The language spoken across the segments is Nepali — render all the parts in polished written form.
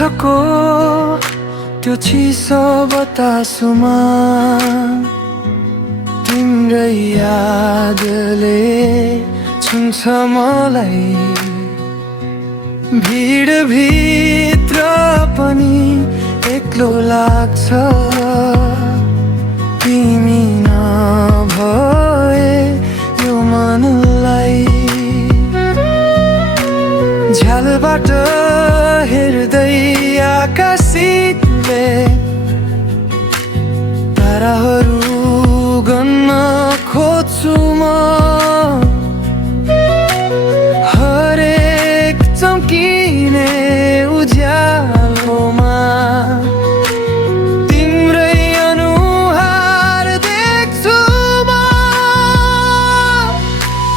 मार्चको त्यो चिसो बतासुमा तिम्रै यादले छुन्छ मलाई। भिड भित्र पनि एक्लो लाग्छ तिमी नभए यो मनलाई। झ्यालबाट हेर्दै आकाशितले ताराहरू गन्न खोज्छु म। हरेक चम्किने उज्यालोमा तिम्रै अनुहार देख्छु म।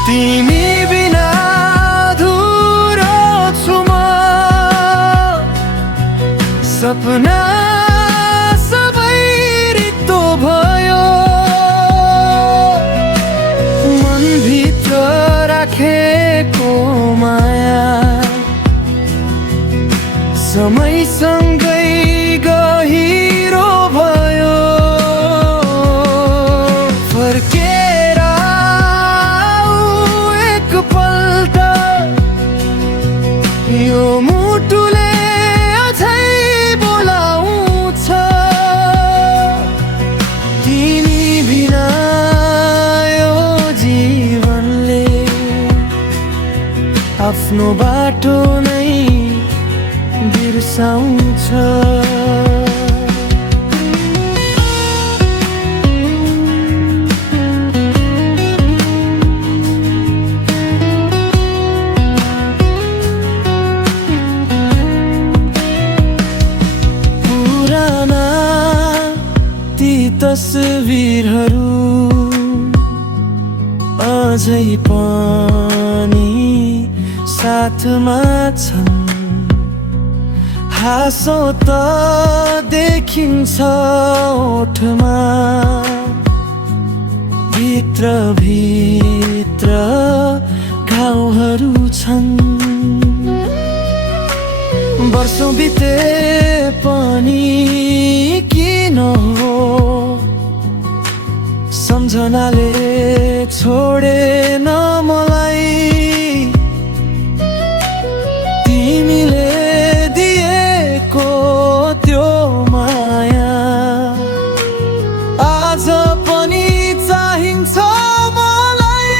तिमी बिना अधुरो छु म। सपना सबै रित्तो भयो, मनभित्र राखेको माया समयसँगै गहिरो भयो। फर्केर आऊ एकपल्ट, यो मुटुले अझै बोलाउँछ। तिमी बिना यो जीवनले आफ्नो बाटो नै बिर्साउँछ। पुराना ती तस्बिरहरू अझै पनि साथमा छन्। हाँसो त देखिन्छ ओठमा, भित्र भित्र घाउहरू छन्। वर्षौं बिते पनि किन हो सम्झनाले छोडेन मलाई। तिमीले दिएको त्यो माया आज पनि चाहिन्छ मलाई।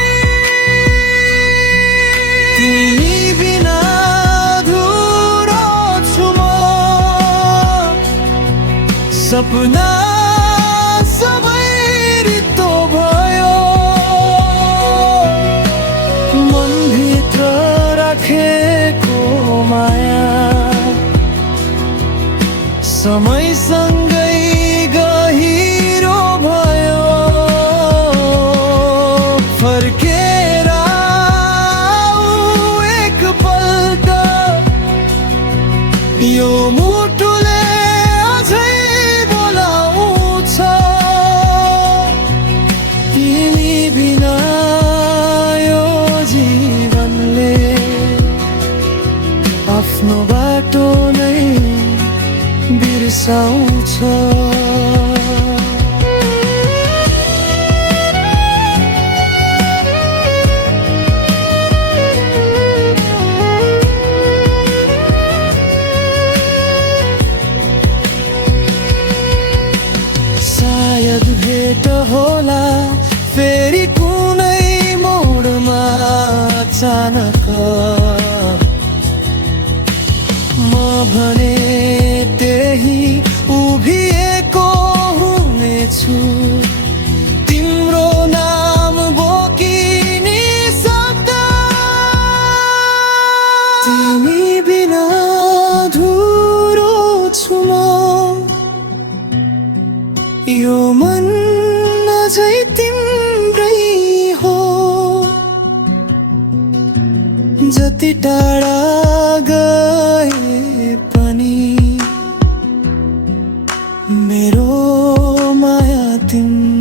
तिमी बिना अधुरो छु म। सपना सबै रित्तो भयो, मनभित्र राखेको माया समयसँगै गहिरो भयो। फर्केर आऊ एकपल्ट, यो मुटुले अझै बोलाउँछ। तिमी बिना यो जीवनले आफ्नो बाटो नै बिर्साउँछ। सायद भेट होला फेरि कुनै मोडमा अचानक। म भने त्यही उभिएको हुनेछु, तिम्रो नाम बोकिने शब्द। तिमी बिना अधुरो छु म। यो मन अझै तिम्रै हो, जति टाढा गए पनि मेरो माया तिम्रो